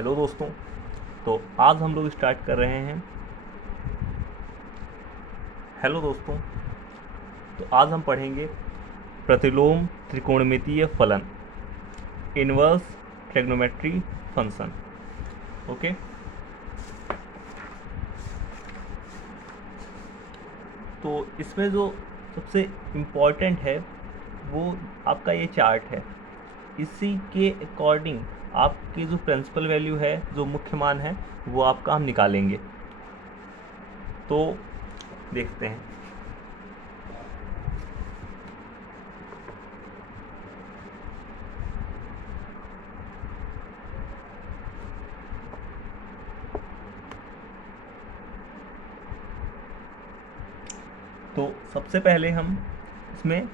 Hello दोस्तों। तो आज हम लोग स्टार्ट कर रहे हैं। हेलो दोस्तों। तो आज हम पढ़ेंगे प्रतिलोम त्रिकोणमितीय फलन, इनवर्स ट्रिग्नोमेट्री फंक्शन। ओके। तो इसमें जो सबसे इम्पॉर्टेंट है वो आपका ये चार्ट है। इसी के अकॉर्डिंग आपकी जो प्रिंसिपल वैल्यू है, जो मुख्य मान है, वो आपका हम निकालेंगे। तो देखते हैं। तो सबसे पहले हम इसमें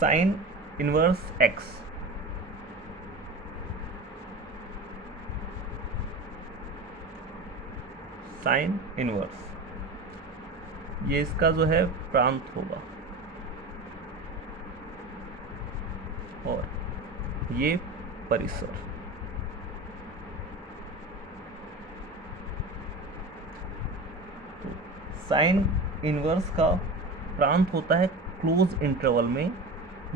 sine inverse x, sine inverse, ये इसका जो है प्रांत होगा, और ये परिसर। तो साइन इनवर्स का प्रांत होता है क्लोज इंटरवल में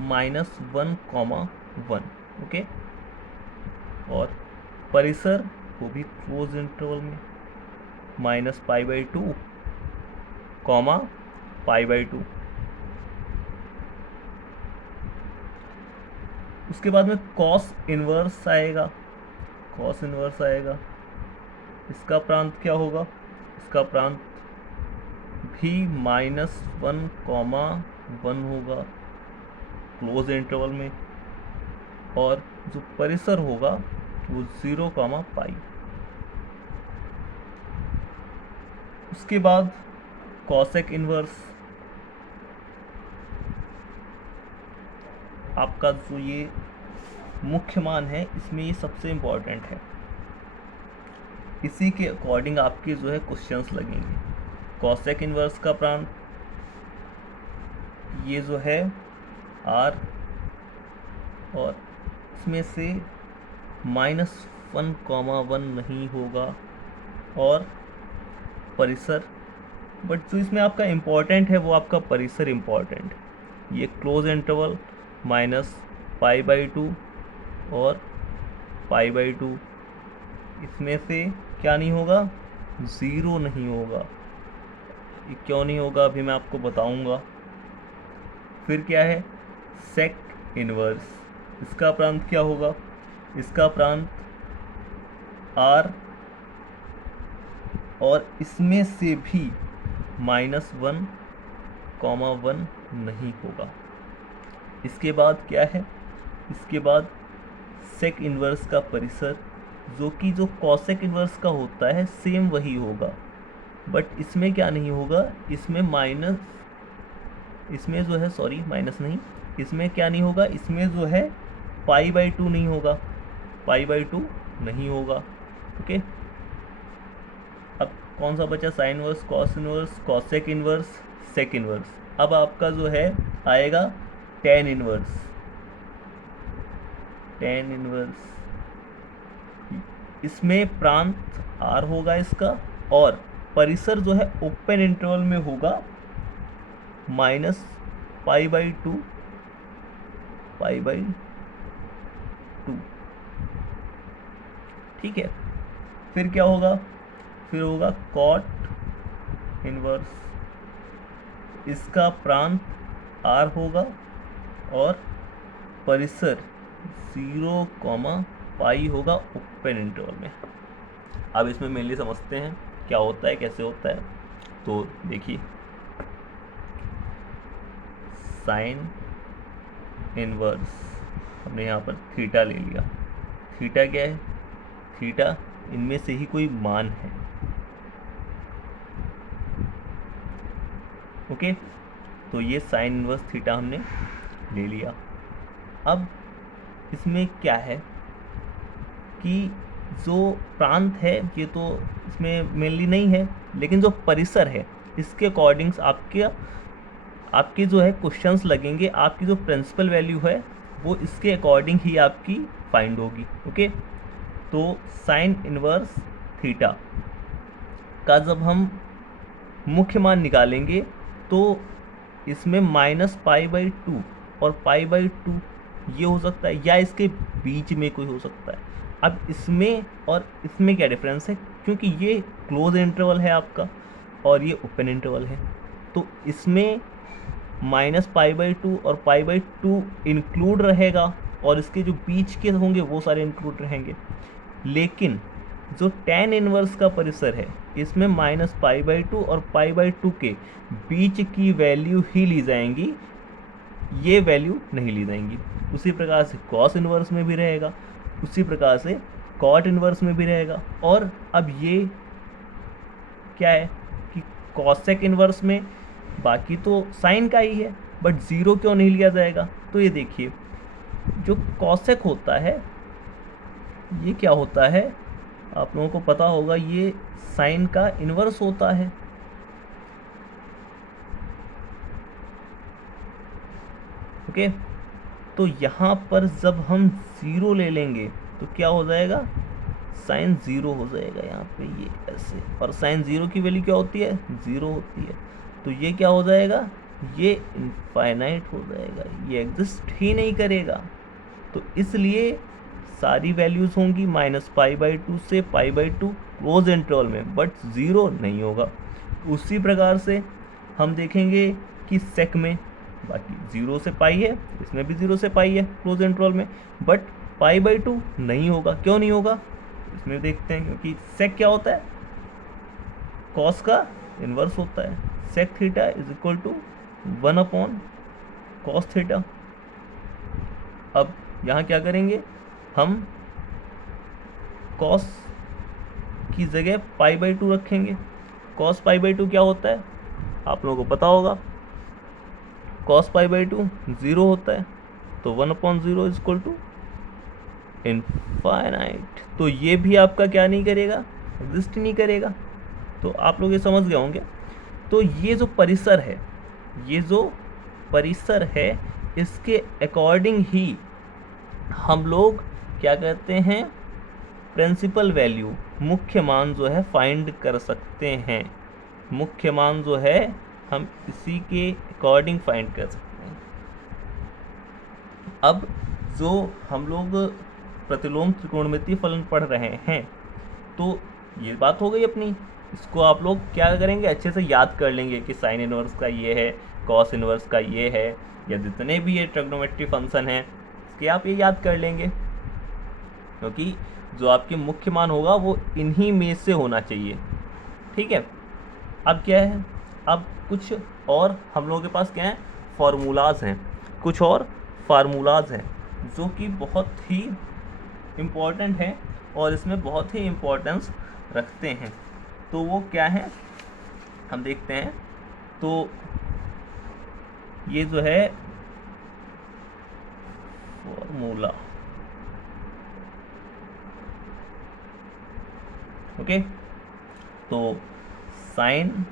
-1,1। ओके। और परिसर वो भी क्लोज इंटरवल में -π/2, π/2। उसके बाद में कॉस इनवर्स आएगा, कॉस इनवर्स आएगा। इसका प्रांत क्या होगा? इसका प्रांत भी -1,1 होगा क्लोज इंटरवल में, और जो परिसर होगा वो 0,π। उसके बाद कॉसेक इनवर्स, आपका जो ये मुख्य मान है इसमें ये सबसे इम्पोर्टेंट है। इसी के अकॉर्डिंग आपके जो है क्वेश्चंस लगेंगे। कॉसेक इनवर्स का प्रांत ये जो है r, और इसमें से -1,1 नहीं होगा, और परिसर, बट जो इसमें आपका इम्पोर्टेंट है वो आपका परिसर इम्पोर्टेंट। ये क्लोज इंटरवल -π/2 और π/2, इसमें से क्या नहीं होगा? 0 नहीं होगा। ये क्यों नहीं होगा अभी मैं आपको बताऊंगा। फिर क्या है? सेक इनवर्स, इसका प्रांत क्या होगा? इसका प्रांत r, और इसमें से भी -1,1 नहीं होगा। इसके बाद क्या है? इसके बाद सेक इनवर्स का परिसर, जो कि जो कॉसेक इनवर्स का होता है सेम वही होगा, बट इसमें क्या नहीं होगा? इसमें जो है, सॉरी माइनस नहीं, इसमें क्या नहीं होगा? इसमें जो है π/2 नहीं होगा, π/2 नहीं होगा। ओके। अब कौन सा बचा? Sine inverse, cos inverse, cosec inverse, sec inverse. अब आपका जो है आएगा टेन इनवर्स, टेन इनवर्स। इसमें प्रांत r होगा इसका, और परिसर जो है ओपन इंटरवल में होगा -π/2, π/2। ठीक है। फिर क्या होगा? फिर होगा कॉट इनवर्स, इसका प्रांत r होगा, और परिसर 0,π होगा ओपन इंटरवल में। अब इसमें मेनली समझते हैं क्या होता है, कैसे होता है। तो देखिए, साइन इनवर्स हमने यहाँ पर थीटा ले लिया। थीटा क्या है? थीटा इनमें से ही कोई मान है। ओके। तो ये साइन इनवर्स थीटा हमने ले लिया। अब इसमें क्या है कि जो प्रांत है ये तो इसमें मेनली नहीं है, लेकिन जो परिसर है इसके अकॉर्डिंग्स आपके जो है क्वेश्चंस लगेंगे। आपकी जो प्रिंसिपल वैल्यू है वो इसके अकॉर्डिंग ही आपकी फाइंड होगी। ओके। तो साइन इनवर्स थीटा का जब हम मुख्य मान निकालेंगे तो इसमें -π/2 और π/2 ये हो सकता है, या इसके बीच में कोई हो सकता है। अब इसमें और इसमें क्या डिफरेंस है, क्योंकि ये क्लोज इंटरवल है आपका और ये ओपन इंटरवल है, तो इसमें -π/2 और π/2 इंक्लूड रहेगा और इसके जो बीच के होंगे वो सारे इंक्लूड रहेंगे। लेकिन जो tan इनवर्स का परिसर है इसमें -π/2 और π/2 के बीच की वैल्यू ही ली जाएंगी, ये वैल्यू नहीं ली जाएंगी। उसी प्रकार से cos इनवर्स में भी रहेगा, उसी प्रकार से cot इनवर्स में भी रहेगा। और अब ये क्या है कि cosec इनवर्स में बाकी तो साइन का ही है, बट ज़ीरो क्यों नहीं लिया जाएगा। तो ये देखिए, जो cosec होता है ये क्या होता है, आप लोगों को पता होगा, ये साइन का इन्वर्स होता है। ओके, तो यहाँ पर जब हम ज़ीरो ले लेंगे तो क्या हो जाएगा, साइन ज़ीरो हो जाएगा यहाँ पे, ये ऐसे। और साइन ज़ीरो की वैल्यू क्या होती है, ज़ीरो होती है। तो ये क्या हो जाएगा, ये इनफाइनाइट हो जाएगा, ये एग्जिस्ट ही नहीं करेगा। तो इसलिए सारी वैल्यूज़ होंगी -π/2 से π/2 क्लोज इंटरवल में, बट ज़ीरो नहीं होगा। उसी प्रकार से हम देखेंगे कि सेक में बाकी 0 से पाई है, इसमें भी 0 से पाई है क्लोज इंटरवल में, बट π/2 नहीं होगा। क्यों नहीं होगा, इसमें देखते हैं, क्योंकि सेक क्या होता है, कॉस का इन्वर्स होता है। Sec theta is equal to 1/cos theta. अब यहाँ क्या करेंगे, हम कॉस की जगह π/2 रखेंगे। cos π/2 क्या होता है, आप लोगों को पता होगा, cos π/2 0 होता है, तो 1/0 इज इक्वल टू इनफाइनाइट। तो ये भी आपका क्या नहीं करेगा, एग्जिस्ट नहीं करेगा। तो आप लोग ये समझ गए होंगे। तो ये जो परिसर है, ये जो परिसर है, इसके अकॉर्डिंग ही हम लोग क्या कहते हैं, प्रिंसिपल वैल्यू, मुख्य मान जो है फाइंड कर सकते हैं। मुख्य मान जो है हम इसी के अकॉर्डिंग फाइंड कर सकते हैं। अब जो हम लोग प्रतिलोम त्रिकोणमितीय फलन पढ़ रहे हैं, तो ये बात हो गई अपनी। इसको आप लोग क्या करेंगे, अच्छे से याद कर लेंगे कि साइन इनवर्स का ये है, कॉस इनवर्स का ये है, या जितने भी ये ट्रिग्नोमेट्री फंक्शन हैं इसके आप ये याद कर लेंगे, क्योंकि जो आपके मुख्य मान होगा वो इन्हीं में से होना चाहिए। ठीक है, अब क्या है, अब कुछ और हम लोगों के पास क्या है, फार्मूलाज हैं, कुछ और फार्मूलाज हैं जो कि बहुत ही इम्पोर्टेंट हैं और इसमें बहुत ही इम्पोर्टेंस रखते हैं। तो वो क्या है, हम देखते हैं। तो ये जो है फॉर्मूला, ओके, तो साइन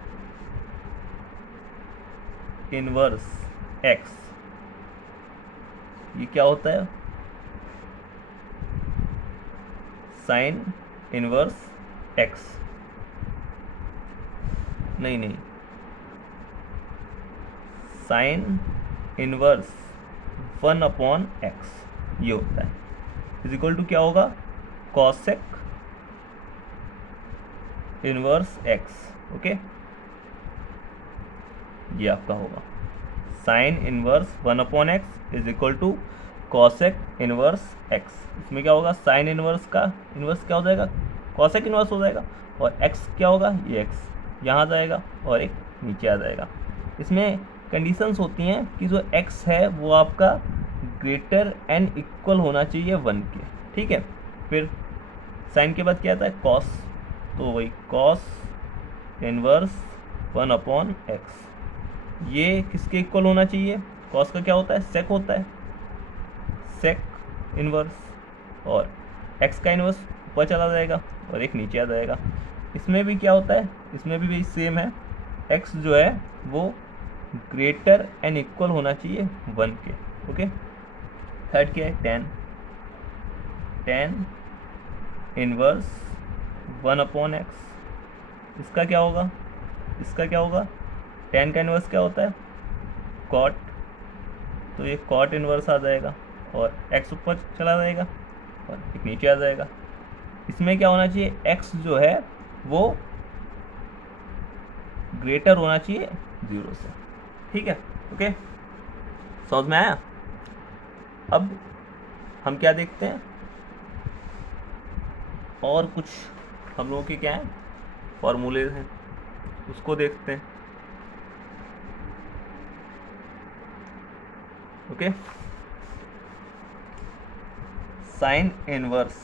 इनवर्स एक्स, ये क्या होता है, साइन इनवर्स एक्स, नहीं, साइन इनवर्स 1/x ये होता है, इज इक्वल टू क्या होगा, कॉसेक इनवर्स एक्स। ओके, ये आपका होगा sine inverse 1/x is equal to cosec inverse x. इसमें क्या होगा, साइन इनवर्स का इनवर्स क्या हो जाएगा, कॉसेक इनवर्स हो जाएगा, और एक्स क्या होगा, ये एक्स यहाँ जाएगा और एक नीचे आ जाएगा। इसमें कंडीशंस होती हैं कि जो एक्स है वो आपका ग्रेटर एन इक्वल होना चाहिए 1 के। ठीक है, फिर साइन के बाद क्या आता है, कॉस, तो वही कॉस इनवर्स 1/x, ये किसके इक्वल होना चाहिए, कॉस का क्या होता है, सेक होता है, सेक इनवर्स, और एक्स का इनवर्स ऊपर चला जाएगा और एक नीचे आ जाएगा। इसमें भी क्या होता है, इसमें भी वही सेम है, एक्स जो है वो ग्रेटर एन इक्वल होना चाहिए 1 के। ओके, थर्ड क्या है, tan इनवर्स 1/x। इसका क्या होगा, इसका क्या होगा, tan का इनवर्स क्या होता है, cot, तो ये cot इनवर्स आ जाएगा और x ऊपर चला जाएगा और एक नीचे आ जाएगा। इसमें क्या होना चाहिए, x जो है वो ग्रेटर होना चाहिए 0 से। ठीक है, ओके, समझ में आया। अब हम क्या देखते हैं, और कुछ हम लोगों के क्या हैं फॉर्मूले हैं, उसको देखते हैं। ओके, साइन इनवर्स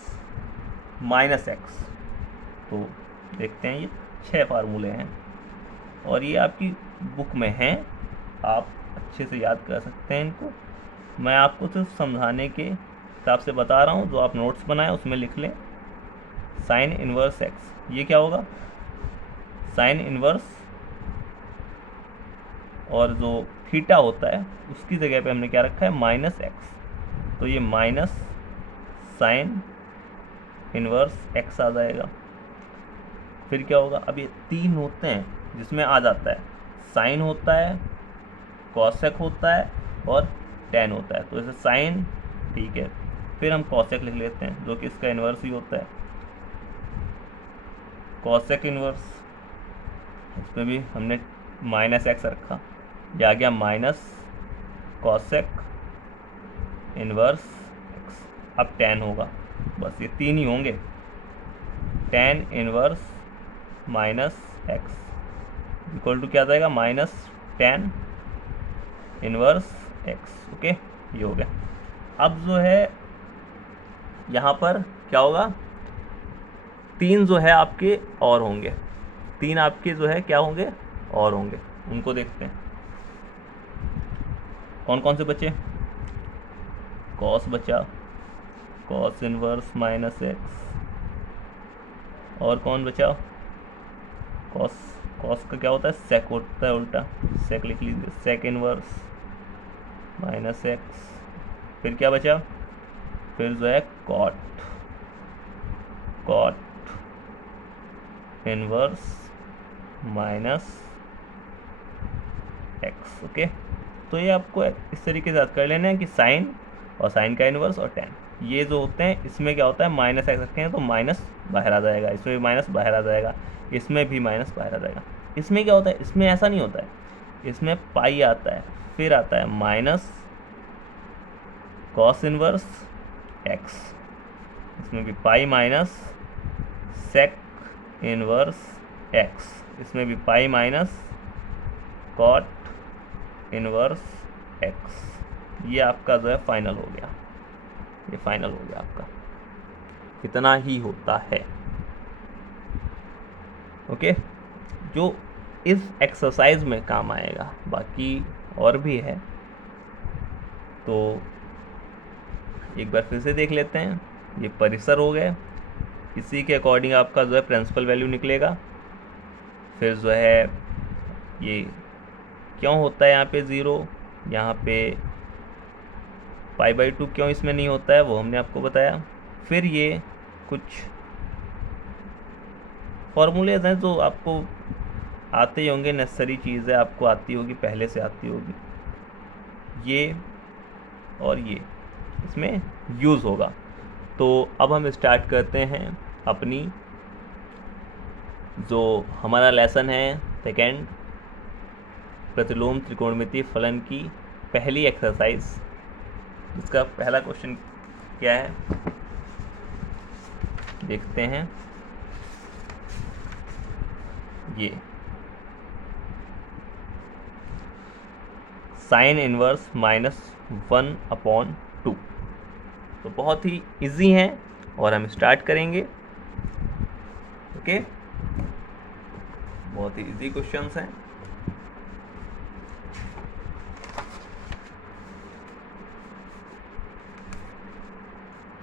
-x, तो देखते हैं, ये 6 फार्मूले हैं और ये आपकी बुक में हैं, आप अच्छे से याद कर सकते हैं इनको। मैं आपको सिर्फ समझाने के हिसाब से बता रहा हूँ, जो आप नोट्स बनाएं उसमें लिख लें। साइन इनवर्स x, ये क्या होगा, साइन इनवर्स, और जो थीटा होता है उसकी जगह पे हमने क्या रखा है, -x, तो ये माइनस साइन इनवर्स x आ जाएगा। फिर क्या होगा, अब ये 3 होते हैं जिसमें आ जाता है साइन होता है, कॉसेक होता है और टेन होता है, तो जैसे साइन, ठीक है, फिर हम कॉसेक लिख लेते हैं जो कि इसका इन्वर्स ही होता है, कॉसेक इन्वर्स, इसमें भी हमने -x रखा, ये आ गया माइनस कॉसेक इन्वर्स x। अब टेन होगा, बस ये 3 ही होंगे, tan inverse -x equal to क्या आ जाएगा, -10 इन्वर्स x। ओके, ये हो गया। अब जो है यहाँ पर क्या होगा, 3 जो है आपके और होंगे, 3 आपके जो है क्या होंगे, और होंगे, उनको देखते हैं कौन कौन से बचे। कॉस बचा, कॉस इनवर्स -x, और कौन बचा, कॉस, कॉस का क्या होता है, सेक होता है उल्टा, सेक लिख लीजिए, सेक इनवर्स -x। फिर क्या बचा, फिर जो है cot, cot inverse -x। Okay, तो ये आपको इस तरीके से याद कर लेना है कि साइन और साइन का इनवर्स और टेन, ये जो होते हैं इसमें क्या होता है, -x रखें हैं तो माइनस बाहर आ जाएगा, इसमें भी माइनस बाहर आ जाएगा, इसमें भी माइनस बाहर आ जाएगा। इसमें क्या होता है, इसमें ऐसा नहीं होता है, इसमें पाई आता है, फिर आता है माइनस कॉस इनवर्स x, इसमें भी pi minus sec inverse x, इसमें भी pi minus cot inverse x। ये आपका जो है फाइनल हो गया, ये फाइनल हो गया आपका, इतना ही होता है। ओके, जो इस एक्सरसाइज में काम आएगा, बाकी और भी है, तो एक बार फिर से देख लेते हैं। ये परिसर हो गए, इसी के अकॉर्डिंग आपका जो है प्रिंसिपल वैल्यू निकलेगा। फिर जो है ये क्यों होता है यहाँ पे 0, यहाँ पे π/2 क्यों इसमें नहीं होता है वो हमने आपको बताया। फिर ये कुछ फॉर्मूलेज हैं जो आपको आते ही होंगे, नेसेसरी चीज़ है, आपको आती होगी, पहले से आती होगी, ये और ये इसमें यूज़ होगा। तो अब हम स्टार्ट करते हैं अपनी जो हमारा लेसन है सेकेंड, प्रतिलोम त्रिकोणमितीय फलन की पहली एक्सरसाइज, जिसका पहला क्वेश्चन क्या है देखते हैं। ये साइन इनवर्स -1/2, तो बहुत ही इजी हैं और हम स्टार्ट करेंगे। ओके, बहुत ही इजी क्वेश्चंस हैं।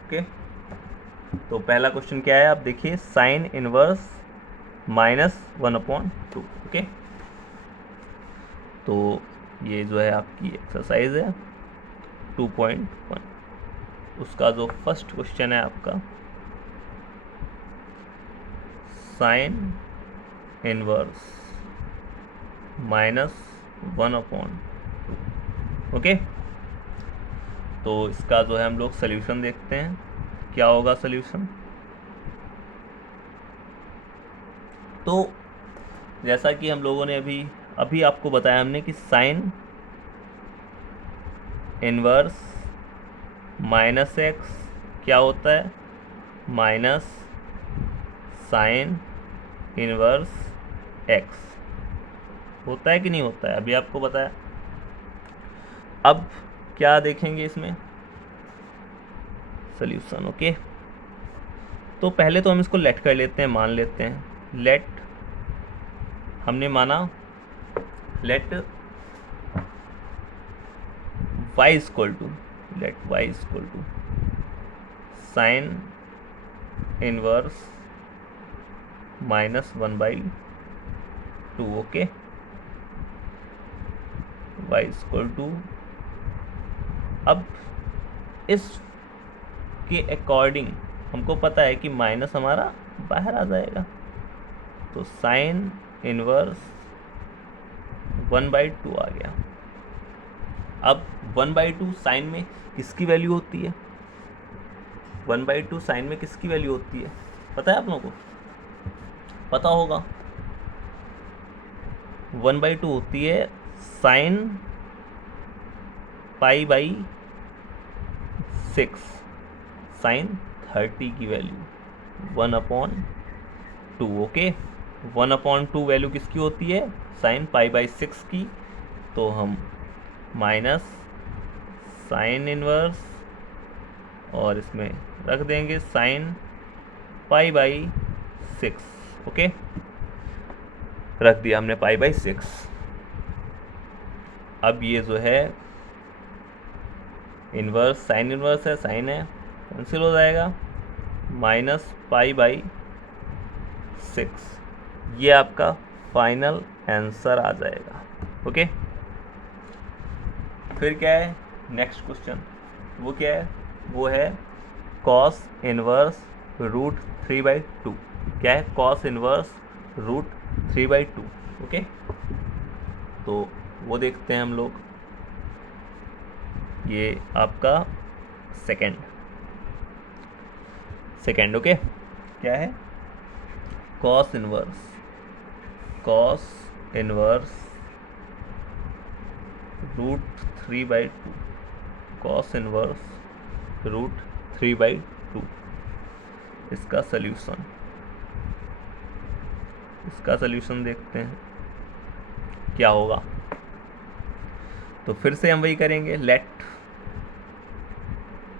ओके, तो पहला क्वेश्चन क्या है, आप देखिए, साइन इनवर्स -1/2। ओके, तो ये जो है आपकी एक्सरसाइज है 2.1, उसका जो फर्स्ट क्वेश्चन है आपका साइन इनवर्स -1/2। ओके, तो इसका जो है हम लोग सोल्यूशन देखते हैं क्या होगा सोल्यूशन। तो जैसा कि हम लोगों ने अभी आपको बताया हमने कि साइन इनवर्स -x क्या होता है, माइनस साइन इनवर्स x होता है कि नहीं होता है, अभी आपको बताया। अब क्या देखेंगे इसमें सोल्यूशन। ओके, तो पहले तो हम इसको लेट कर लेते हैं, मान लेते हैं। लेट हमने माना let y equal to sine inverse -1/2। Okay, y equal to, अब इस के अकॉर्डिंग हमको पता है कि माइनस हमारा बाहर आ जाएगा, तो साइन इनवर्स 1/2 आ गया। अब 1/2 साइन में किसकी वैल्यू होती है, 1/2 साइन में किसकी वैल्यू होती है, पता है आप लोगों को, पता होगा। 1/2 होती है साइन π/6, साइन 30 की वैल्यू 1/2। ओके, 1/2 वैल्यू किसकी होती है, साइन π/6 की, तो हम माइनस साइन इनवर्स और इसमें रख देंगे साइन π/6। ओके, रख दिया हमने π/6। अब ये जो है इनवर्स, साइन इनवर्स है, साइन है, कैंसिल हो जाएगा, -π/6। ये आपका फाइनल आंसर आ जाएगा। ओके, फिर क्या है नेक्स्ट क्वेश्चन, वो क्या है, वो है cos इनवर्स √3/2। क्या है, cos इनवर्स √3/2। ओके, तो वो देखते हैं हम लोग। ये आपका सेकंड। ओके, क्या है, cos इनवर्स √3/2, cos इनवर्स √3/2। इसका सल्यूशन देखते हैं क्या होगा। तो फिर से हम वही करेंगे, लेट,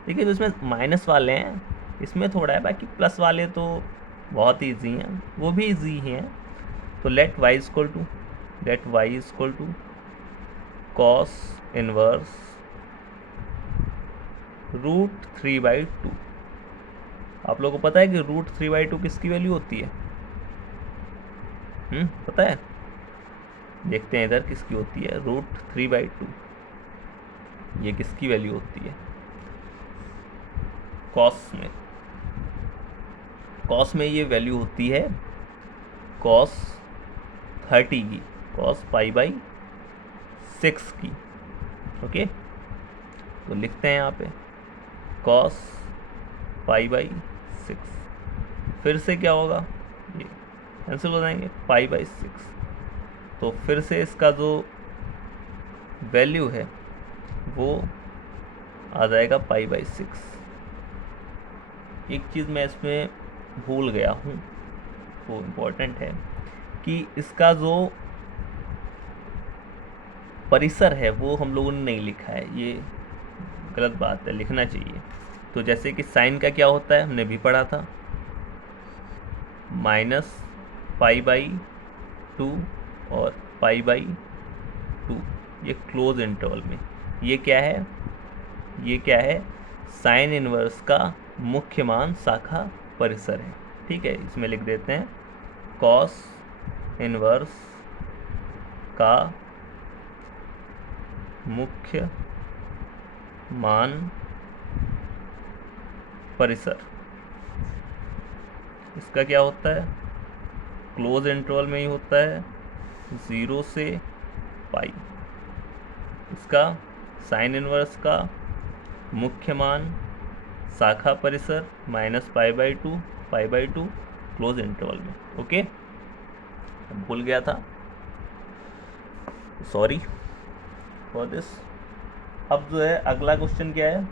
देखिए इसमें माइनस वाले हैं, इसमें थोड़ा है, बाकी प्लस वाले तो बहुत ईजी हैं, वो भी ईजी हैं। तो let y equal to cos inverse √3/2। आप लोगों को पता है कि √3/2 किसकी वैल्यू होती है, पता है, देखते हैं इधर किसकी होती है, √3/2 ये किसकी वैल्यू होती है, कॉस में ये वैल्यू होती है cos 30 की, cos π/6 की। ओके, तो लिखते हैं यहाँ पे cos π/6, फिर से क्या होगा, ये कैंसिल हो जाएंगे, π/6, तो फिर से इसका जो वैल्यू है वो आ जाएगा π/6। एक चीज़ मैं इसमें भूल गया हूँ, वो इम्पोर्टेंट है कि इसका जो परिसर है वो हम लोगों ने नहीं लिखा है, ये गलत बात है, लिखना चाहिए। तो जैसे कि साइन का क्या होता है, हमने भी पढ़ा था, -π/2 और π/2, ये क्लोज इंटरवल में। ये क्या है, साइन इनवर्स का मुख्य मान शाखा परिसर है। ठीक है, इसमें लिख देते हैं cos इनवर्स का मुख्य मान परिसर, इसका क्या होता है क्लोज इंटरवल में ही होता है 0 से पाई। इसका साइन इनवर्स का मुख्य मान शाखा परिसर -π/2 π/2 क्लोज इंटरवल में। ओके, भूल गया था, सॉरी फॉर दिस। अब जो है अगला क्वेश्चन क्या है,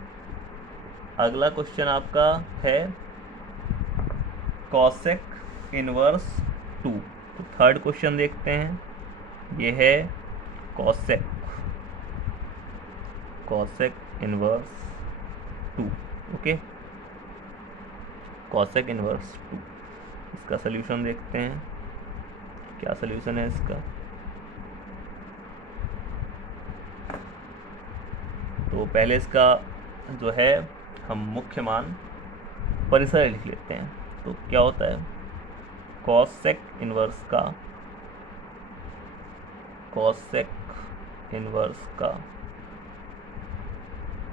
अगला क्वेश्चन आपका है कॉसेक इनवर्स 2। तो थर्ड क्वेश्चन देखते हैं, ये है cosec inverse 2। Okay, cosec inverse 2, इसका सल्यूशन देखते हैं, क्या सल्यूशन है इसका। तो पहले इसका जो है हम मुख्य मान परिसर लिख लेते हैं। तो क्या होता है, कॉसेक इनवर्स का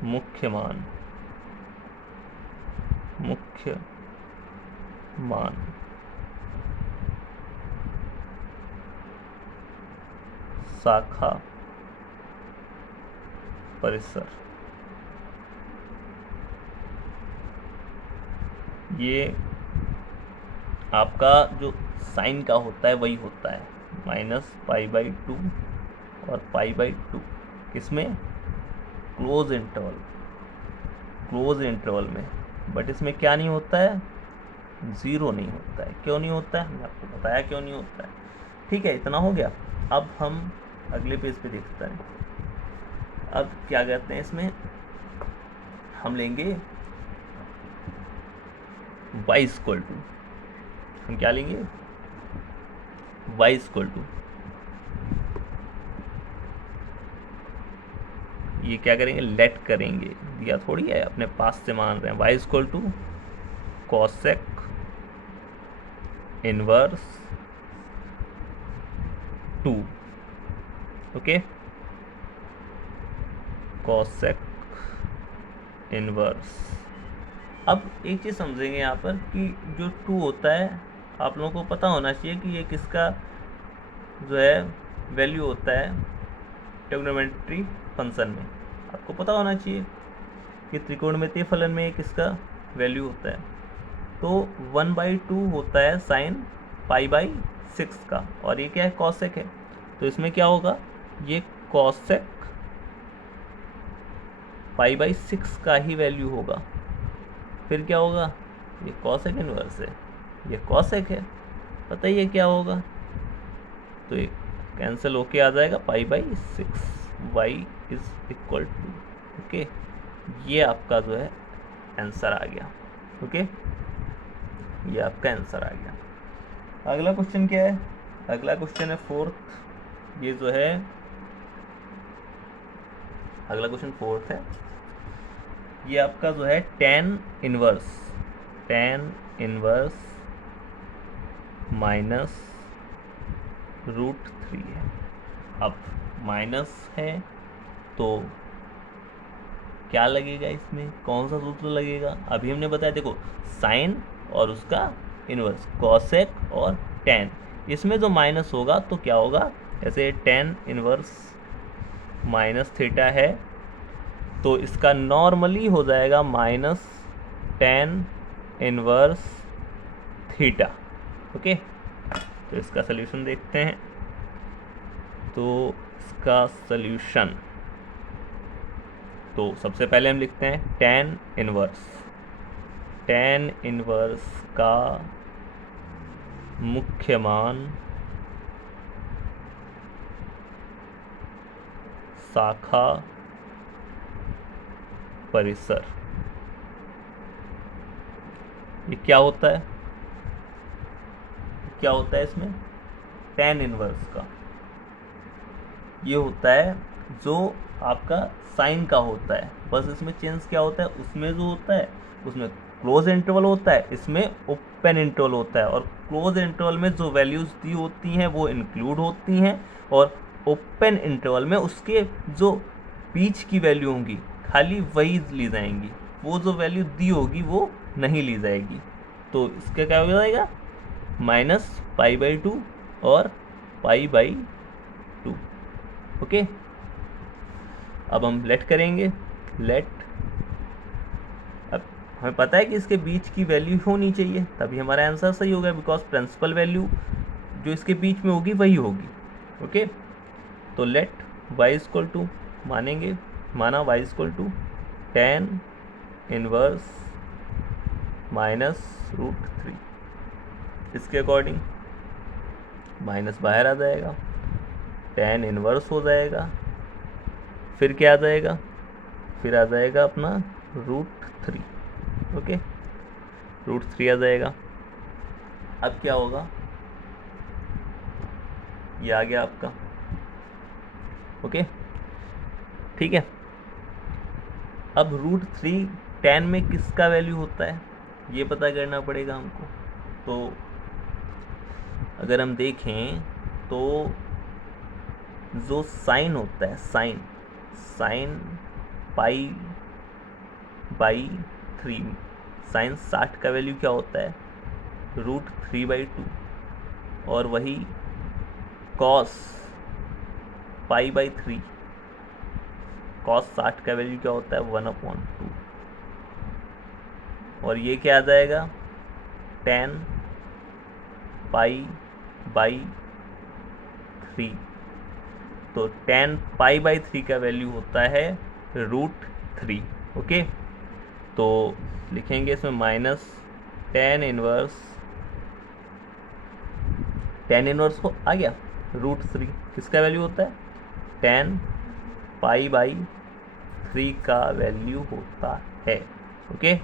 मुख्य मान शाखा परिसर, ये आपका जो साइन का होता है वही होता है -π/2 और π/2। इसमें क्लोज इंटरवल में, बट इसमें क्या नहीं होता है, 0 नहीं होता है। क्यों नहीं होता है, मैंने आपको बताया क्यों नहीं होता है। ठीक है, इतना हो गया। अब हम अगले पेज पे देखते हैं। अब क्या कहते हैं, इसमें हम लेंगे y = हम क्या लेंगे, y = ये क्या करेंगे, लेट करेंगे, दिया थोड़ी है, अपने पास से मान रहे हैं। y = cosec inverse 2। Okay, cosec inverse. अब एक चीज़ समझेंगे यहाँ पर कि जो 2 होता है, आप लोगों को पता होना चाहिए कि ये किसका जो है वैल्यू होता है ट्रिग्नोमेट्री फंक्शन में। आपको पता होना चाहिए कि त्रिकोणमितीय फलन में किसका वैल्यू होता है। तो 1/2 होता है साइन π/6 का, और ये क्या है, कॉसेक है। तो इसमें क्या होगा, ये कॉसेक π/6 का ही वैल्यू होगा। फिर क्या होगा, ये कॉसेक इनवर्स है, ये कॉसेक है, बताइए क्या होगा। तो ये कैंसिल होके आ जाएगा π/6, y = 2। ओके, ये आपका जो है आंसर आ गया। ओके, ये आपका आंसर आ गया। अगला क्वेश्चन क्या है, अगला क्वेश्चन है फोर्थ। ये जो है अगला क्वेश्चन फोर्थ है, ये आपका जो है tan इनवर्स -√3 है। अब माइनस है तो क्या लगेगा, इसमें कौन सा सूत्र लगेगा, अभी हमने बताया। देखो, साइन और उसका इनवर्स, कॉसेक और tan, इसमें जो माइनस होगा तो क्या होगा, जैसे tan इनवर्स -θ है तो इसका नॉर्मली हो जाएगा -tan इनवर्स θ। ओके, तो इसका सल्यूशन देखते हैं। तो इसका सल्यूशन, तो सबसे पहले हम लिखते हैं tan इनवर्स का मुख्य मान शाखा परिसर। ये क्या होता है, इसमें tan इनवर्स का ये होता है जो आपका साइन का होता है, बस इसमें चेंज क्या होता है, उसमें जो होता है उसमें क्लोज इंटरवल होता है, इसमें ओपन इंटरवल होता है। और क्लोज इंटरवल में जो वैल्यूज दी होती हैं वो इंक्लूड होती हैं, और ओपन इंटरवल में उसके जो बीच की वैल्यू होंगी खाली वही ली जाएंगी, वो जो वैल्यू दी होगी वो नहीं ली जाएगी। तो इसका क्या हो जाएगा, माइनस पाई बाई 2 और पाई बाई 2। ओके, अब हम लेट करेंगे। लेट, अब हमें पता है कि इसके बीच की वैल्यू होनी चाहिए, तभी हमारा आंसर सही होगा, बिकॉज प्रिंसिपल वैल्यू जो इसके बीच में होगी वही होगी। ओके, तो लेट y इक्वल टू मानेंगे, माना y equal to tan inverse -√3। इसके अकॉर्डिंग माइनस बाहर आ जाएगा, tan इनवर्स हो जाएगा, फिर क्या आ जाएगा, फिर आ जाएगा अपना √3। ओके, √3 आ जाएगा। अब क्या होगा, ये आ गया आपका। ओके, ठीक है। अब √3 tan में किसका वैल्यू होता है ये पता करना पड़ेगा हमको। तो अगर हम देखें तो जो साइन होता है, साइन पाई बाई 3, साइन 60 का वैल्यू क्या होता है, √3/2, और वही कॉस पाई बाई 3, कॉस 60 का वैल्यू क्या होता है, 1/2, और ये क्या आ जाएगा, tan पाई बाई 3। तो tan पाई बाई 3 का वैल्यू होता है √3। ओके, तो लिखेंगे इसमें माइनस tan इनवर्स को आ गया √3, किसका वैल्यू होता है, tan पाई बाई 3 का वैल्यू होता है। ओके,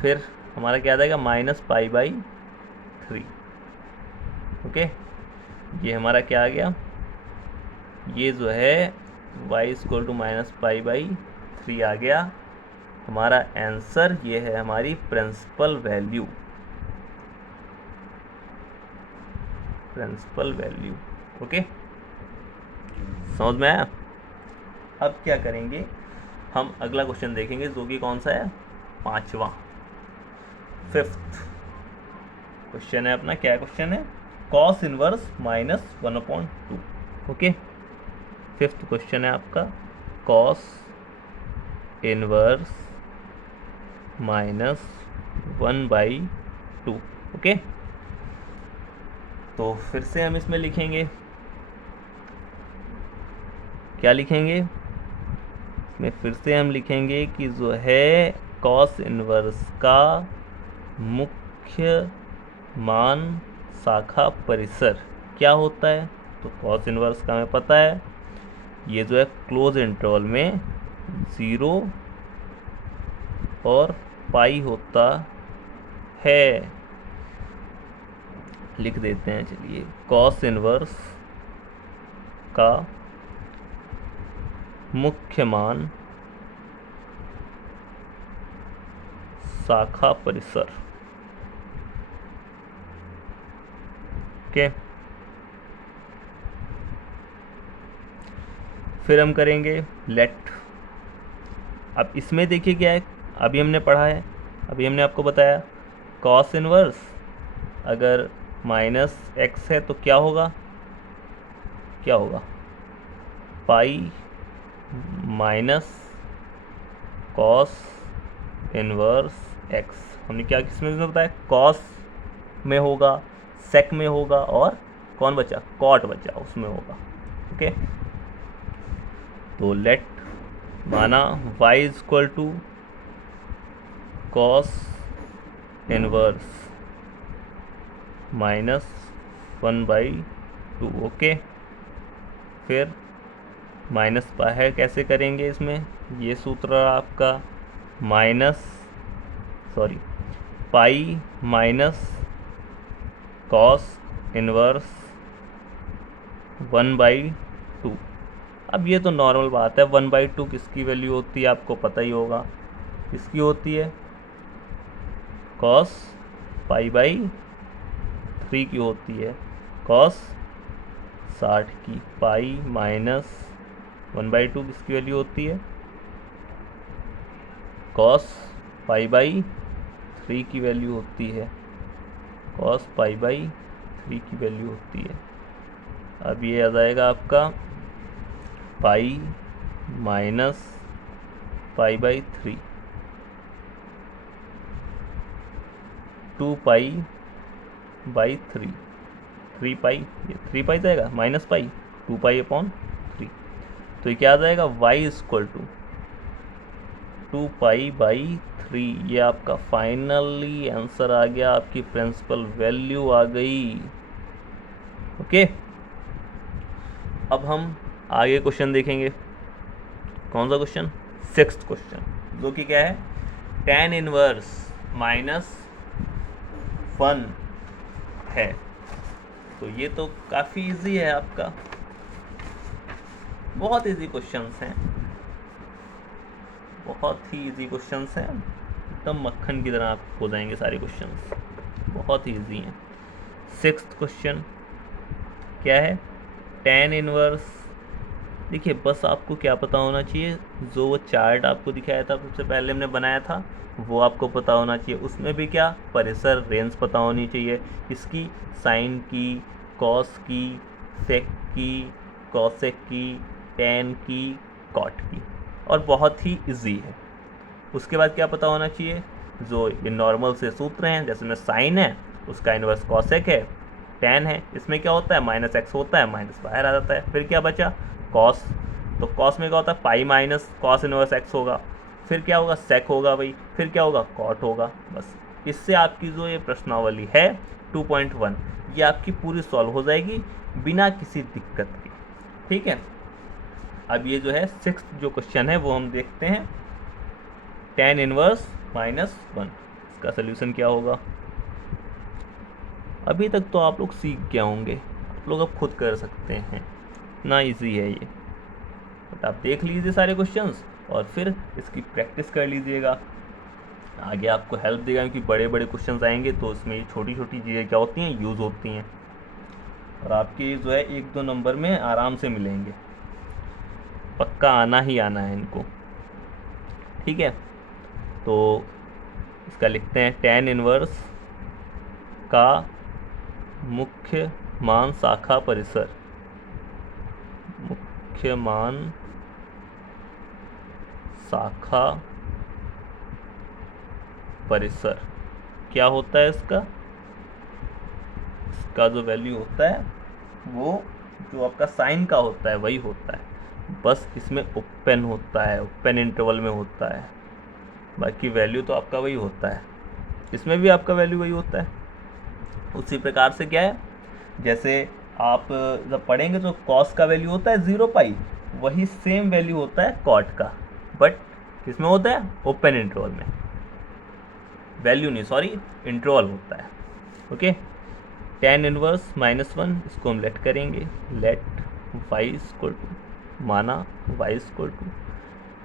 फिर हमारा क्या आ जाएगा, माइनस पाई बाई 3। ओके, ये हमारा क्या आ गया, ये जो है y equal to minus pi by 3 आ गया। हमारा आंसर ये है, हमारी प्रिंसिपल वैल्यू, ओके, समझ में आया। अब क्या करेंगे, हम अगला क्वेश्चन देखेंगे जो कि कौन सा है, 5वां, 5th क्वेश्चन है अपना। क्या क्वेश्चन है, cos inverse -1/2। Okay, 5th question है आपका, कॉस इनवर्स -1/2। ओके, तो फिर से हम इसमें लिखेंगे, क्या लिखेंगे इसमें, फिर से हम लिखेंगे कि जो है कॉस इनवर्स का मुख्य मान शाखा परिसर क्या होता है। तो कॉस इनवर्स का हमें पता है, ये जो है क्लोज इंटरवल में 0 और पाई होता है। लिख देते हैं, चलिए, कॉस इनवर्स का मुख्य मान शाखा परिसर। ओके, फिर हम करेंगे लेट। अब इसमें देखिए क्या है, अभी हमने पढ़ा है, अभी हमने आपको बताया कॉस इनवर्स अगर -x है तो क्या होगा, पाई माइनस कॉस इनवर्स x। हमने क्या किसमें बताया, कॉस में होगा, सेक में होगा, और कौन बचा, कॉट बचा, उसमें होगा। ओके, तो लेट माना y equal to cos inverse -1/2। Okay, फिर माइनस बाहर कैसे करेंगे, इसमें ये सूत्र आपका पाई माइनस कॉस इनवर्स 1/2। अब ये तो नॉर्मल बात है, 1/2 किसकी वैल्यू होती है आपको पता ही होगा, किसकी होती है, कॉस पाई बाई 3 की होती है, कॉस 60 की। पाई माइनस 1/2 किसकी वैल्यू होती है, कॉस पाई बाई 3 की वैल्यू होती है, कॉस पाई बाई 3 की वैल्यू होती है। अब ये आ जाएगा आपका पाई minus pi by 3, 2 pi by 3, 3 पाई, ये 3 पाई जाएगा माइनस पाई 2 पाई अपॉन 3, तो ये क्या आ जाएगा y equal to 2 pi by 3। ये आपका फाइनली आंसर आ गया, आपकी प्रिंसिपल वैल्यू आ गई। ओके, अब हम आगे क्वेश्चन देखेंगे। कौन सा क्वेश्चन? 6th क्वेश्चन, जो कि क्या है, tan इनवर्स माइनस 1 है। तो ये तो काफ़ी इजी है आपका, बहुत इजी क्वेश्चंस हैं, बहुत ही इजी क्वेश्चंस हैं, एकदम मक्खन की तरह आप हो जाएंगे सारे क्वेश्चंस, बहुत ही इजी हैं। 6th क्वेश्चन क्या है, tan इनवर्स। देखिए बस आपको क्या पता होना चाहिए, जो वो चार्ट आपको दिखाया था सबसे पहले हमने बनाया था वो आपको पता होना चाहिए। उसमें भी क्या, परिसर रेंज पता होनी चाहिए, इसकी साइन की, कॉस की, सेक की, कॉसेक की, टैन की, कॉट की, और बहुत ही इजी है। उसके बाद क्या पता होना चाहिए, जो ये नॉर्मल से सूत्र हैं, जैसे में साइन है उसका इन्वर्स कॉसेक है, टैन है इसमें क्या होता है माइनस एक्स होता है, माइनस बाहर आ जाता है। फिर क्या बचा, कॉस, तो कॉस में क्या होता है पाई माइनस कॉस इनवर्स एक्स होगा, फिर क्या होगा सेक होगा भाई, फिर क्या होगा कॉट होगा। बस इससे आपकी जो ये प्रश्नावली है 2.1 ये आपकी पूरी सॉल्व हो जाएगी बिना किसी दिक्कत के। ठीक है, अब ये जो है 6th जो क्वेश्चन है वो हम देखते हैं, tan इनवर्स माइनस 1, इसका सोल्यूशन क्या होगा। अभी तक तो आप लोग सीख गए होंगे, आप लोग अब खुद कर सकते हैं, इतना इजी है ये। बट आप देख लीजिए सारे क्वेश्चंस और फिर इसकी प्रैक्टिस कर लीजिएगा, आगे आपको हेल्प देगा, क्योंकि बड़े बड़े क्वेश्चंस आएंगे तो उसमें ये छोटी छोटी चीज़ें क्या होती हैं, यूज़ होती हैं, और आपके जो है 1-2 नंबर में आराम से मिलेंगे, पक्का आना ही आना है इनको। ठीक है, तो इसका लिखते हैं tan इनवर्स का मुख्य मान शाखा परिसर, मुख्य मान शाखा परिसर क्या होता है इसका जो वैल्यू होता है वो जो आपका साइन का होता है वही होता है, बस इसमें ओपन होता है, ओपन इंटरवल में होता है, बाकी वैल्यू तो आपका वही होता है, इसमें भी आपका वैल्यू वही होता है। उसी प्रकार से क्या है, जैसे आप जब पढ़ेंगे तो कॉस का वैल्यू होता है 0 पाई, वही सेम वैल्यू होता है कॉट का, बट किसमें होता है ओपन इंटरवल में, वैल्यू नहीं सॉरी इंटरवल होता है। ओके, tan इनवर्स माइनस 1 इसको हम लेट करेंगे, लेट y इक्वल टू, माना y equal to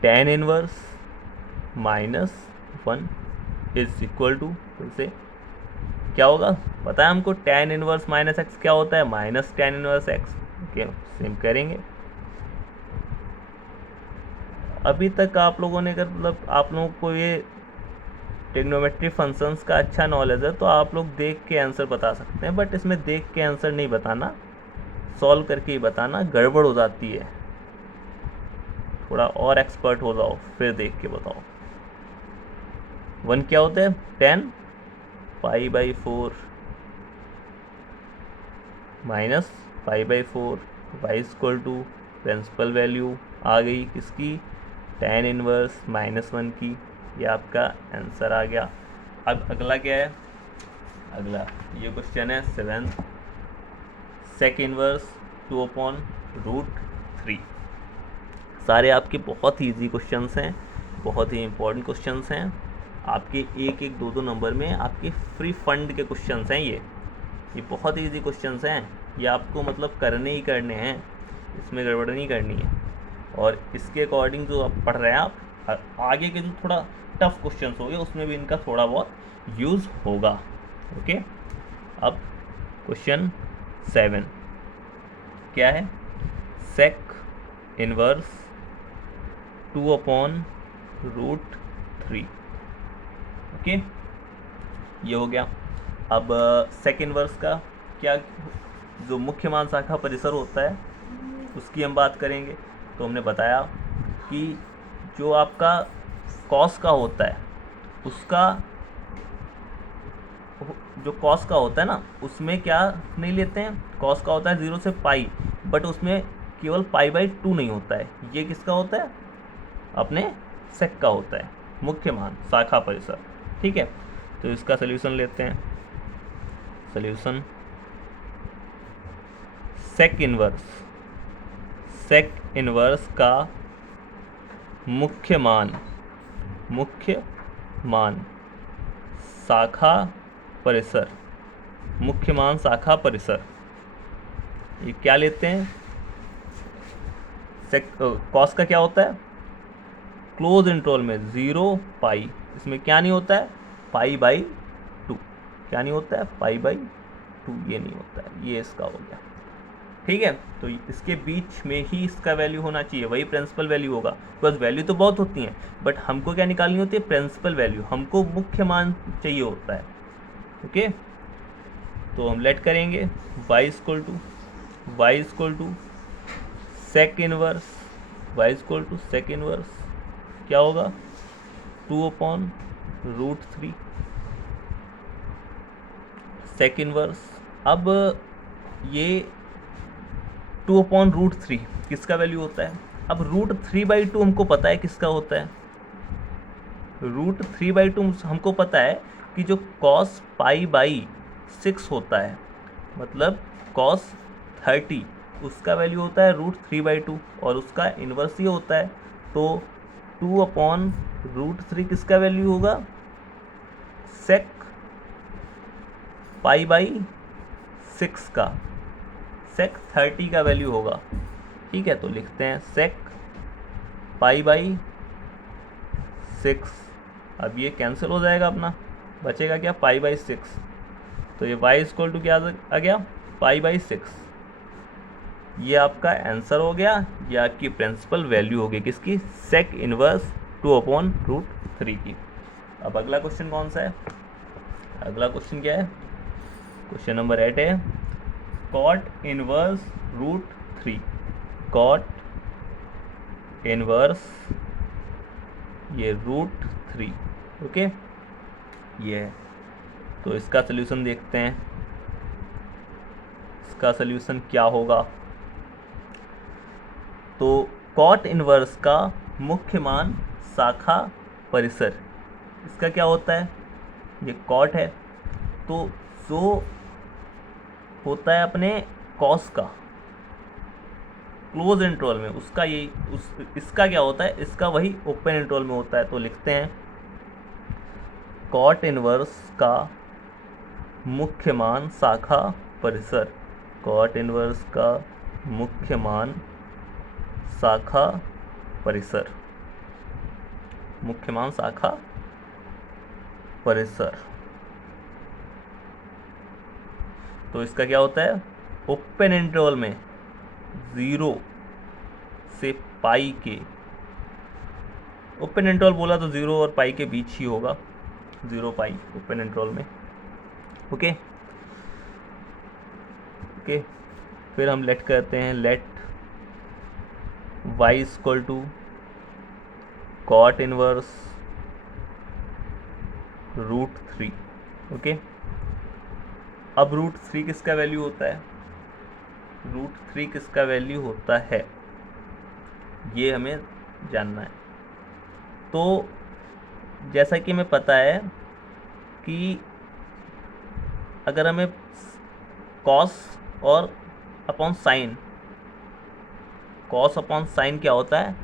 tan inverse minus 1 is equal to, फिर से क्या होगा पता है हमको, tan इनवर्स माइनस एक्स क्या होता है minus tan inverse x. Okay, same करेंगे। अभी तक आप लोगों ने अगर मतलब आप लोगों को ये ट्रिग्नोमेट्री फंक्शंस का अच्छा नॉलेज है तो आप लोग देख के आंसर बता सकते हैं, बट इसमें देख के आंसर नहीं बताना, सॉल्व करके ही बताना, गड़बड़ हो जाती है, थोड़ा और एक्सपर्ट हो जाओ फिर देख के बताओ। 1 क्या होता है tan pi by 4 minus pi by 4, y equal to principal value आ गई किसकी, tan इनवर्स माइनस 1 की, ये आपका आंसर आ गया। अब अगला क्या है, अगला ये क्वेश्चन है 7th, sec इनवर्स 2/√3। सारे आपके बहुत ही ईजी क्वेश्चंस हैं, बहुत ही इंपॉर्टेंट क्वेश्चंस हैं, आपके 1-1, 2-2 नंबर में आपके फ्री फंड के क्वेश्चंस हैं ये बहुत ईजी क्वेश्चंस हैं, ये आपको मतलब करने ही करने हैं, इसमें गड़बड़ नहीं करनी है। और इसके अकॉर्डिंग जो आप पढ़ रहे हैं आप आगे के जो थोड़ा टफ क्वेश्चंस हो गए उसमें भी इनका थोड़ा बहुत यूज़ होगा। ओके, अब क्वेश्चन 7 क्या है, सेक इनवर्स 2/√3। ओके, ये हो गया। अब सेक इनवर्स का क्या, जो मुख्य मान शाखा परिसर होता है उसकी हम बात करेंगे। तो हमने बताया कि जो आपका कॉस का होता है उसका, जो कॉस का होता है ना उसमें क्या नहीं लेते हैं, कॉस का होता है 0 से पाई, बट उसमें केवल पाई/2 नहीं होता है। ये किसका होता है, अपने सेक का होता है, मुख्य मान शाखा परिसर। ठीक है, तो इसका सल्यूशन लेते हैं। सल्यूशन सेक इनवर्स का मुख्य मान शाखा परिसर, मुख्य मान शाखा परिसर, ये क्या लेते हैं, कॉस का क्या होता है, क्लोज इंटरवल में 0 पाई, इसमें क्या नहीं होता है, पाई/2, क्या नहीं होता है, पाई/2, ये नहीं होता है, ये इसका हो गया। ठीक है, तो इसके बीच में ही इसका वैल्यू होना चाहिए, वही प्रिंसिपल वैल्यू होगा। बिकॉज वैल्यू तो बहुत होती हैं, बट हमको क्या निकालनी होती है, प्रिंसिपल वैल्यू, हमको मुख्य मान चाहिए होता है। ओके, तो हम लेट करेंगे y equal to sec inverse, क्या होगा, 2/√3 सेक इनवर्स। अब ये 2/√3 किसका वैल्यू होता है, अब √3/2 हमको पता है किसका होता है, √3/2 हमको पता है कि जो cos π/6 होता है, मतलब cos 30, उसका वैल्यू होता है √3/2 और उसका इन्वर्स ये होता है। तो 2/√3 किसका वैल्यू होगा, सेक π/6 का, सेक 30 का वैल्यू होगा। ठीक है, तो लिखते हैं सेक π/6, अब ये कैंसिल हो जाएगा अपना, बचेगा क्या, π/6, तो ये y इक्वल टू क्या आ गया, π/6। ये आपका आंसर हो गया, ये आपकी प्रिंसिपल वैल्यू होगी किसकी, सेक इनवर्स 2/√3 की। अब अगला क्वेश्चन कौन सा है, अगला क्वेश्चन क्या है, क्वेश्चन नंबर 8 है, कॉट इनवर्स √3, कॉट इनवर्स ये √3, ओके, ये है। तो इसका सल्यूशन देखते हैं, इसका सल्यूशन क्या होगा। तो कॉट इनवर्स का मुख्य मान शाखा परिसर, इसका क्या होता है, ये कॉट है, तो जो होता है अपने कॉस का क्लोज इंटरवल में, उसका ये इसका क्या होता है, इसका वही ओपन इंटरवल में होता है। तो लिखते हैं कॉट इनवर्स का मुख्य मान शाखा परिसर, कॉट इनवर्स का मुख्य मान शाखा परिसर, मुख्य मान शाखा परिसर। तो इसका क्या होता है, ओपन इंटरवल में 0 से पाई के, ओपन इंटरवल बोला तो 0 और पाई के बीच ही होगा, 0 पाई ओपन इंटरवल में। ओके, फिर हम लेट करते हैं, let y equal to cot inverse √3। Okay, अब √3 किसका वैल्यू होता है, √3 किसका वैल्यू होता है, ये हमें जानना है। तो जैसा कि हमें पता है कि अगर हमें कॉस और upon sine, cos upon sine क्या होता है,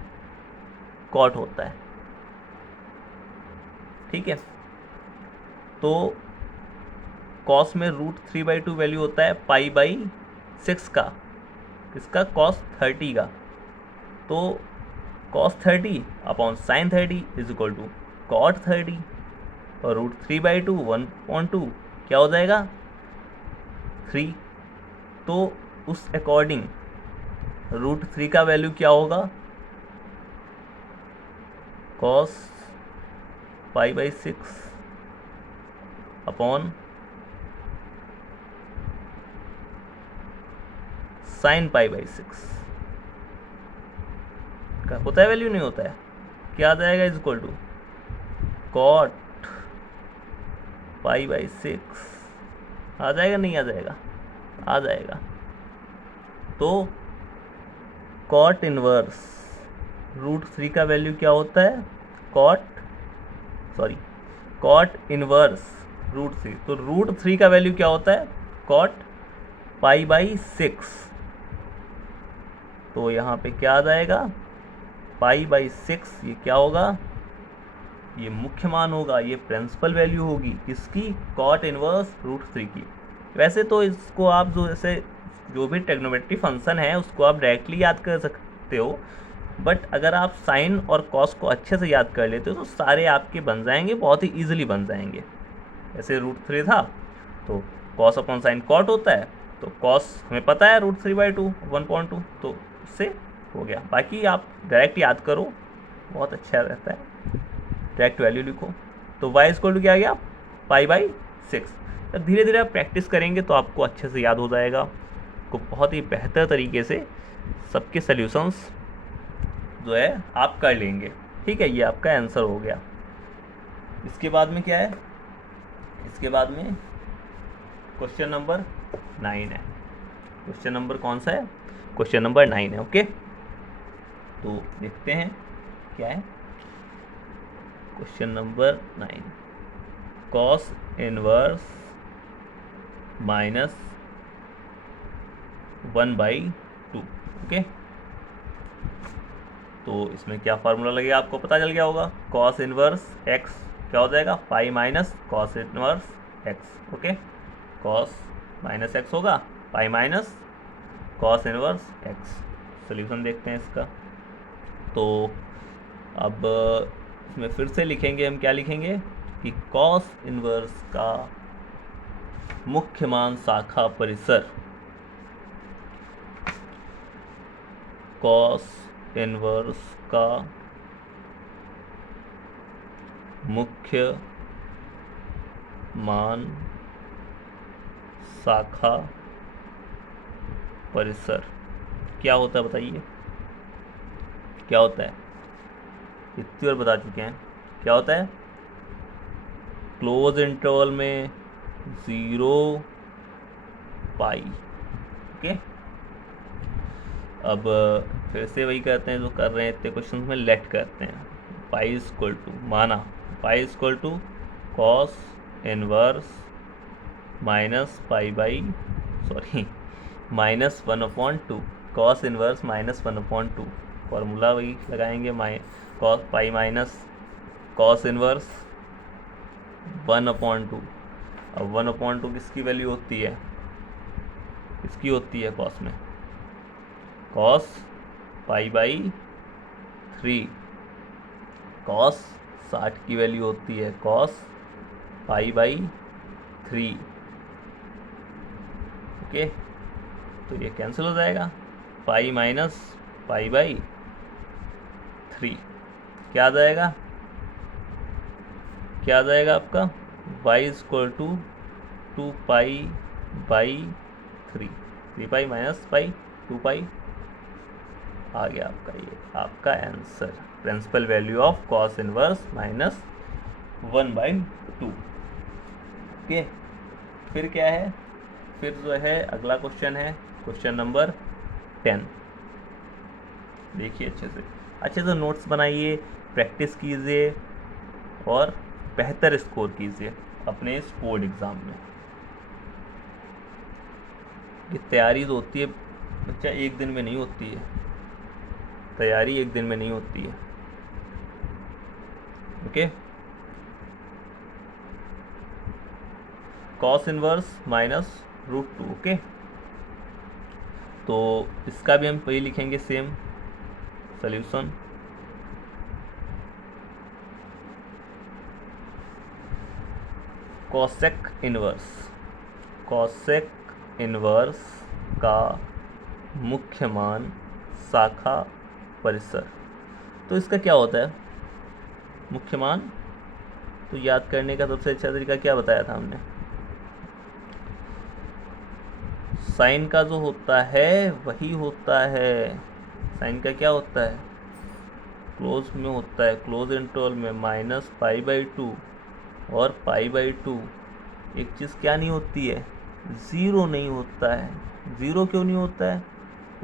कॉट होता है। ठीक है, तो कॉस में √3/2 वैल्यू होता है π/6 का, किसका, cos 30 का। तो cos 30 upon sine 30 is equal to cot 30, और √3/2 1/2 क्या हो जाएगा, 3। तो उस अकॉर्डिंग √3 का वैल्यू क्या होगा, cos π/6 upon sine pi by 6 का होता है वैल्यू, नहीं होता है, क्या आ जाएगा is equal to cot pi by 6 आ जाएगा, नहीं आ जाएगा, आ जाएगा। तो कॉट इनवर्स √3 का वैल्यू क्या होता है, कॉट इनवर्स √3, तो √3 का वैल्यू क्या होता है, कॉट पाई बाई 6। तो यहाँ पे क्या आ जाएगा, पाई बाई 6, ये क्या होगा, ये मुख्य मान होगा, ये प्रिंसिपल वैल्यू होगी किसकी, कॉट इनवर्स √3 की। वैसे तो इसको आप जो भी ट्रिग्नोमेट्री फंक्शन है उसको आप डायरेक्टली याद कर सकते हो, बट अगर आप साइन और कॉस को अच्छे से याद कर लेते हो तो सारे आपके बन जाएंगे, बहुत ही ईजिली बन जाएंगे। ऐसे √3 था तो कॉस अपॉन साइन कॉट होता है, तो कॉस हमें पता है √3/2 1.2, तो उससे हो गया। बाकी आप डायरेक्ट याद करो, बहुत अच्छा रहता है, डायरेक्ट वैल्यू लिखो। तो y इक्वल टू क्या आ गया, पाई बाई 6। जब धीरे धीरे आप प्रैक्टिस करेंगे तो आपको अच्छे से याद हो जाएगा, आपको बहुत ही बेहतर तरीके से सबके सल्यूशंस जो है आप कर लेंगे। ठीक है, ये आपका आंसर हो गया। इसके बाद में क्या है, इसके बाद में क्वेश्चन नंबर 9 है। क्वेश्चन नंबर कौन सा है, क्वेश्चन नंबर 9 है। ओके, तो देखते हैं क्या है question number 9, cos inverse -1/2। Okay, तो इसमें क्या फार्मूला लगेगा आपको पता चल गया होगा, कॉस इनवर्स x क्या हो जाएगा, पाई minus cos inverse x। Okay, cos minus x होगा, पाई minus cos inverse x। Solution देखते हैं इसका। तो अब इसमें फिर से लिखेंगे, हम क्या लिखेंगे कि कॉस इनवर्स का मुख्य मान शाखा परिसर, कॉस इनवर्स का मुख्य मान शाखा परिसर क्या होता है, बताइए क्या होता है, इतनी बार बता चुके हैं क्या होता है, क्लोज इंटरवल में 0 पाई। ओके, अब फिर से वही करते हैं जो कर रहे हैं इतने क्वेश्चन में, लेट करते हैं। पाई इक्वल टू, माना pi equal to cos inverse -1/2, cos inverse -1/2। Formula वही लगाएंगे, cos pi minus cos inverse 1/2। अब 1/2 किसकी वैल्यू होती है, किसकी होती है कॉस में, कॉस पाई बाई 3। कॉस 60 की वैल्यू होती है कॉस पाई बाई 3। ओके, तो ये कैंसिल हो जाएगा, पाई माइनस पाई बाई 3 क्या आ जाएगा, क्या आ जाएगा आपका, y equal to 2 pi by 3, 3 pi minus pi 2 pi आ गया आपका, ये आपका answer, principal value of cos inverse -1/2। Okay, फिर क्या है, फिर जो है अगला क्वेश्चन है क्वेश्चन नंबर 10। देखिए अच्छे से नोट्स बनाइए, प्रैक्टिस कीजिए और बेहतर स्कोर कीजिए अपने इस बोर्ड एग्ज़ाम में। ये तैयारी जो होती है बच्चा एक दिन में नहीं होती है, तैयारी एक दिन में नहीं होती है। Okay, cos inverse -√2। ओके, तो इसका भी हम वही लिखेंगे, सेम सॉल्यूशन। कॉसेक इनवर्स का मुख्य मान शाखा परिसर, तो इसका क्या होता है मुख्य मान, तो याद करने का सबसे अच्छा तरीका क्या बताया था हमने, साइन का जो होता है वही होता है, साइन का क्या होता है, क्लोज में होता है, क्लोज इंटरवल में -π/2 और π/2। एक चीज़ क्या नहीं होती है, ज़ीरो नहीं होता है। ज़ीरो क्यों नहीं होता है,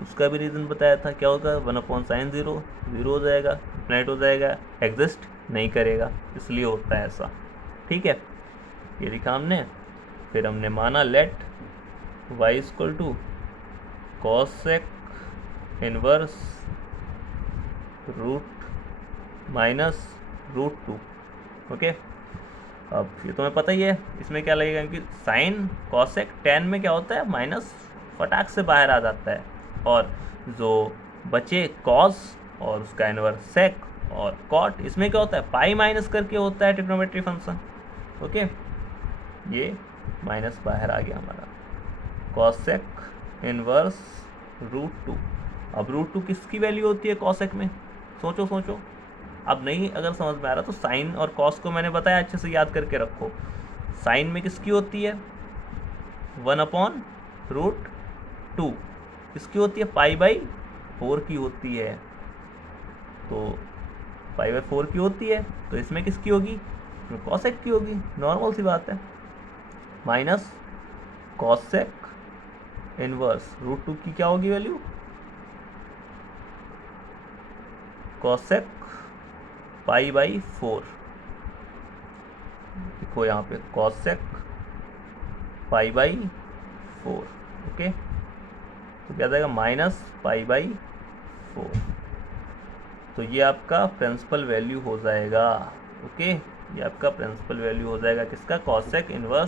उसका भी रीज़न बताया था, क्या होगा 1/sin 0, ज़ीरो हो जाएगा, इन्फिनिट हो जाएगा, एग्जिस्ट नहीं करेगा, इसलिए होता है ऐसा। ठीक है, ये लिखा हमने। फिर हमने माना let y = cosec inverse √-√2। Okay, अब ये तुम्हें पता ही है, इसमें क्या लगेगा कि साइन कॉसेक टेन में क्या होता है, माइनस फटाक से बाहर आ जाता है, और जो बचे कॉस और उसका इनवर्स सेक और कॉट, इसमें क्या होता है, पाई माइनस करके होता है ट्रिग्नोमेट्री फंक्शन। ओके, ये माइनस बाहर आ गया हमारा, कॉसेक इनवर्स √2। अब √2 किसकी वैल्यू होती है कॉसेक में, सोचो सोचो। अब नहीं अगर समझ में आ रहा तो साइन और कॉस को मैंने बताया, अच्छे से याद करके रखो। साइन में किसकी होती है, 1/√2। किसकी होती है, π/4 की होती है। तो π/4 की होती है, तो इसमें किसकी होगी, कॉसेक की होगी, नॉर्मल सी बात है। माइनस कॉसेक इनवर्स √2 की क्या होगी वैल्यू, कॉसेक π/4। देखो यहाँ पे कॉसेक π/4। ओके, तो क्या जाएगा, -π/4। तो ये आपका प्रिंसिपल वैल्यू हो जाएगा। ओके, ये आपका प्रिंसिपल वैल्यू हो जाएगा किसका, कॉसेक इनवर्स